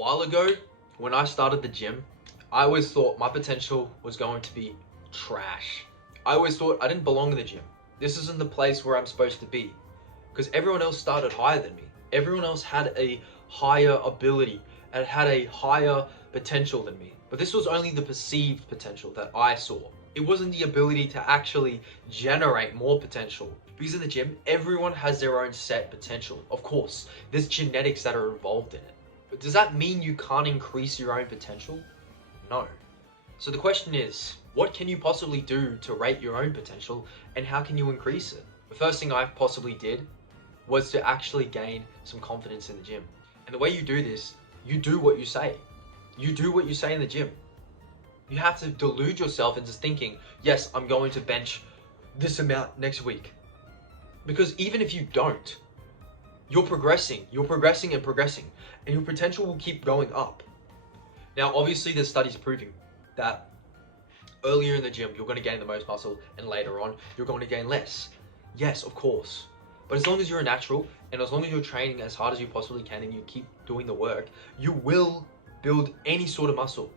while ago, when I started the gym, I always thought my potential was going to be trash. I always thought I didn't belong in the gym. This isn't the place where I'm supposed to be. Because everyone else started higher than me. Everyone else had a higher ability and had a higher potential than me. But this was only the perceived potential that I saw. It wasn't the ability to actually generate more potential. Because in the gym, everyone has their own set potential. Of course, there's genetics that are involved in it. But does that mean you can't increase your own potential? No. So the question is, what can you possibly do to rate your own potential, and how can you increase it? The first thing I possibly did was to actually gain some confidence in the gym. And the way you do this, you do what you say. You do what you say in the gym. You have to delude yourself into thinking, yes, I'm going to bench this amount next week. Because even if you don't, you're progressing and progressing, and your potential will keep going up. Now, obviously, there's studies proving that earlier in the gym, you're going to gain the most muscle, and later on, you're going to gain less. Yes, of course. But as long as you're a natural, and as long as you're training as hard as you possibly can, and you keep doing the work, you will build any sort of muscle,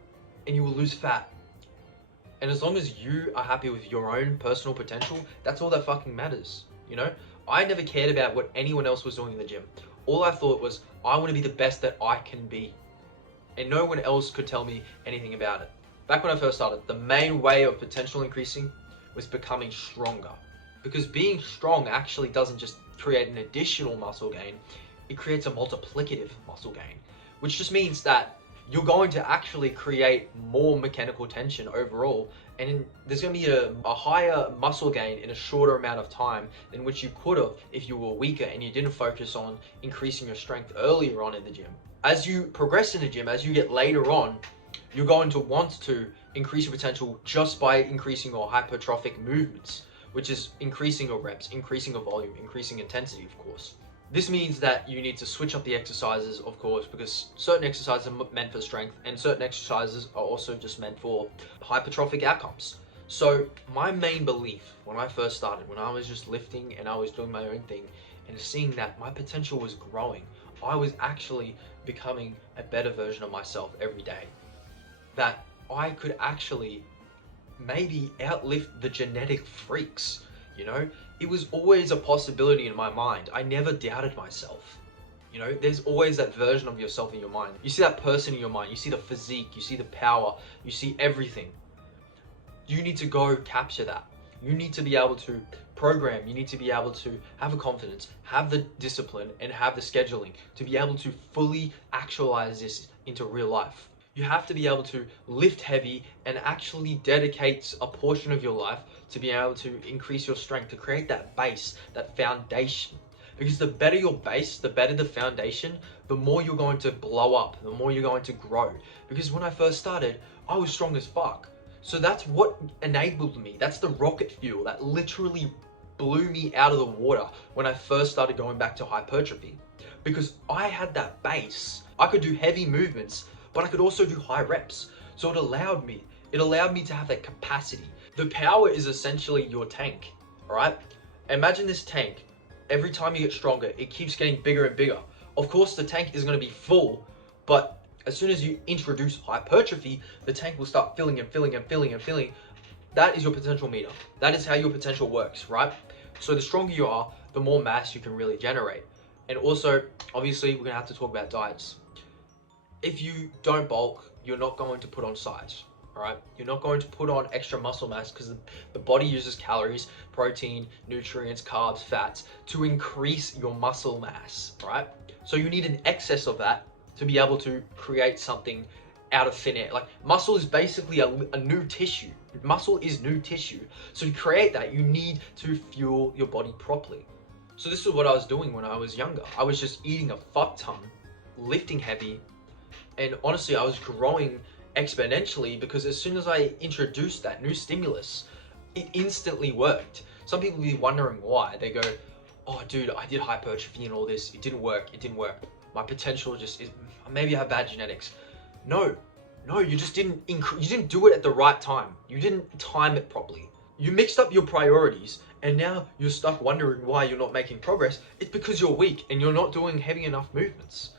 and you will lose fat. And as long as you are happy with your own personal potential, that's all that fucking matters, you know? I never cared about what anyone else was doing in the gym. All I thought was, I want to be the best that I can be. And no one else could tell me anything about it. Back when I first started, the main way of potential increasing was becoming stronger. Because being strong actually doesn't just create an additional muscle gain, it creates a multiplicative muscle gain. Which just means that you're going to actually create more mechanical tension overall, and there's going to be a higher muscle gain in a shorter amount of time than which you could have if you were weaker and you didn't focus on increasing your strength earlier on in the gym. As you progress in the gym, as you get later on, you're going to want to increase your potential just by increasing your hypertrophic movements, which is increasing your reps, increasing your volume, increasing intensity, of course. This means that you need to switch up the exercises, of course, because certain exercises are meant for strength and certain exercises are also just meant for hypertrophic outcomes. So my main belief when I first started, when I was just lifting and I was doing my own thing and seeing that my potential was growing, I was actually becoming a better version of myself every day. That I could actually maybe outlift the genetic freaks, you know? It was always a possibility in my mind. I never doubted myself. You know, there's always that version of yourself in your mind. You see that person in your mind, you see the physique, you see the power, you see everything. You need to go capture that. You need to be able to program, you need to be able to have a confidence, have the discipline, and have the scheduling to be able to fully actualize this into real life. You have to be able to lift heavy and actually dedicate a portion of your life to be able to increase your strength, to create that base, that foundation. Because the better your base, the better the foundation, the more you're going to blow up, the more you're going to grow. Because when I first started, I was strong as fuck. So that's what enabled me. That's the rocket fuel that literally blew me out of the water when I first started going back to hypertrophy. Because I had that base. I could do heavy movements, but I could also do high reps. So it allowed me to have that capacity. The power is essentially your tank, all right? Imagine this tank. Every time you get stronger, it keeps getting bigger and bigger. Of course, the tank is gonna be full, but as soon as you introduce hypertrophy, the tank will start filling and filling and filling and filling. That is your potential meter. That is how your potential works, right? So the stronger you are, the more mass you can really generate. And also, obviously, we're gonna have to talk about diets. If you don't bulk, you're not going to put on size, all right? You're not going to put on extra muscle mass because the body uses calories, protein, nutrients, carbs, fats to increase your muscle mass, right? So you need an excess of that to be able to create something out of thin air. Like muscle is basically a new tissue. Muscle is new tissue. So to create that, you need to fuel your body properly. So this is what I was doing when I was younger. I was just eating a fuck ton, lifting heavy, and honestly, I was growing exponentially because as soon as I introduced that new stimulus, it instantly worked. Some people will be wondering why. They go, oh dude, I did hypertrophy and all this. It didn't work. My potential just is, maybe I have bad genetics. No, you just didn't you didn't do it at the right time. You didn't time it properly. You mixed up your priorities and now you're stuck wondering why you're not making progress. It's because you're weak and you're not doing heavy enough movements.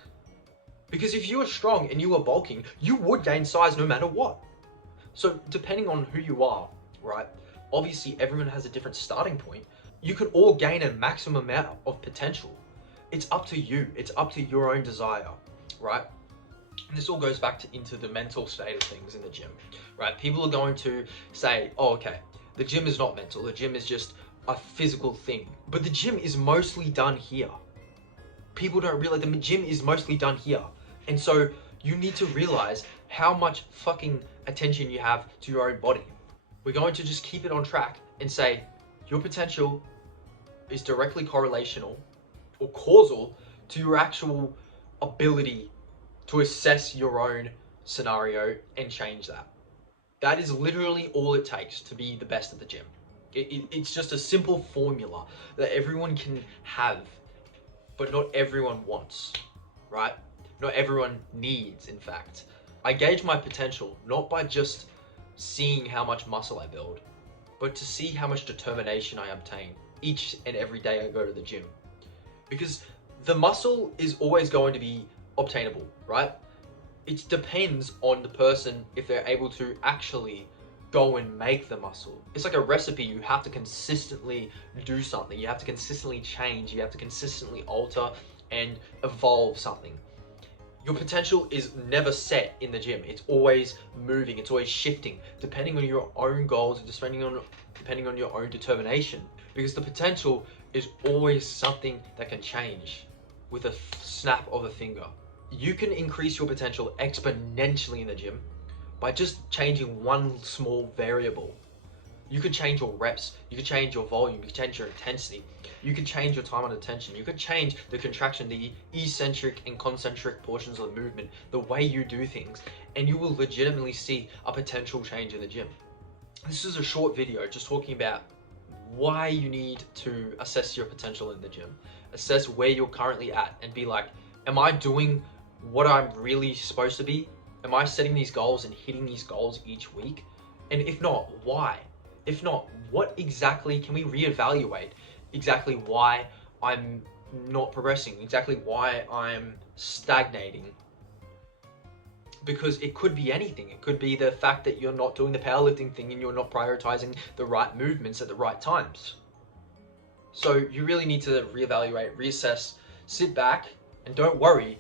Because if you were strong and you were bulking, you would gain size no matter what. So depending on who you are, right? Obviously everyone has a different starting point. You can all gain a maximum amount of potential. It's up to you. It's up to your own desire, right? And this all goes back into the mental state of things in the gym, right? People are going to say, oh, okay, the gym is not mental. The gym is just a physical thing. But the gym is mostly done here. People don't realize the gym is mostly done here. And so you need to realize how much fucking attention you have to your own body. We're going to just keep it on track and say your potential is directly correlational or causal to your actual ability to assess your own scenario and change that. That is literally all it takes to be the best at the gym. It's just a simple formula that everyone can have, but not everyone wants, right? Not everyone needs, in fact. I gauge my potential not by just seeing how much muscle I build, but to see how much determination I obtain each and every day I go to the gym. Because the muscle is always going to be obtainable, right? It depends on the person if they're able to actually go and make the muscle. It's like a recipe. You have to consistently do something. You have to consistently change. You have to consistently alter and evolve something. Your potential is never set in the gym. It's always moving. It's always shifting, depending on your own goals, depending on your own determination. Because the potential is always something that can change with a snap of a finger. You can increase your potential exponentially in the gym by just changing one small variable. You could change your reps, you could change your volume, you could change your intensity, you could change your time under tension, you could change the contraction, the eccentric and concentric portions of the movement, the way you do things, and you will legitimately see a potential change in the gym. This is a short video just talking about why you need to assess your potential in the gym, assess where you're currently at, and be like, am I doing what I'm really supposed to be? Am I setting these goals and hitting these goals each week? And if not, why? If not, what exactly can we reevaluate? Exactly why I'm not progressing, exactly why I'm stagnating. Because it could be anything. It could be the fact that you're not doing the powerlifting thing and you're not prioritizing the right movements at the right times. So you really need to reevaluate, reassess, sit back, and don't worry,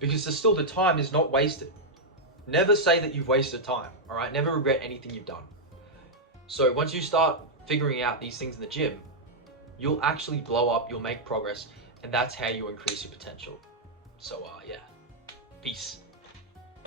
because there's still the time is not wasted. Never say that you've wasted time, all right? Never regret anything you've done. So once you start figuring out these things in the gym, you'll actually blow up, you'll make progress, and that's how you increase your potential. So yeah, peace.